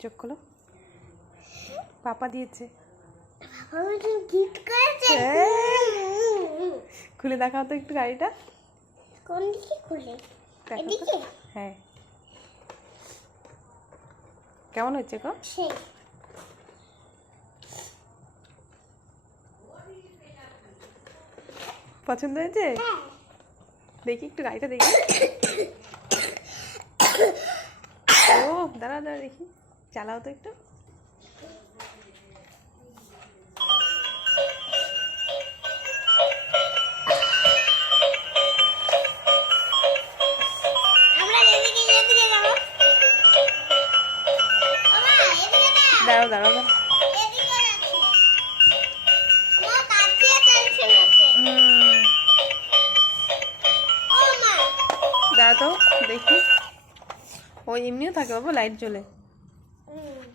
চোখ খোলো। পাপা দিয়েছে। হ্যাঁ। খুলে দেখাও তো একটু গাড়িটা। কোন দিকে খুলে? এদিকে? হ্যাঁ। কেমন হচ্ছে গো? পছন্দ হয়েছে? হ্যাঁ। দেখি একটু গাড়িটা দেখি। ও দাঁড়া দাঁড়া দেখি। চালাও তো একটু। দাঁড়াও দাঁড়াও। দাঁড়াও তো দেখি। ও এমনিও থাকে বাবা লাইট জ্বলে। Oh.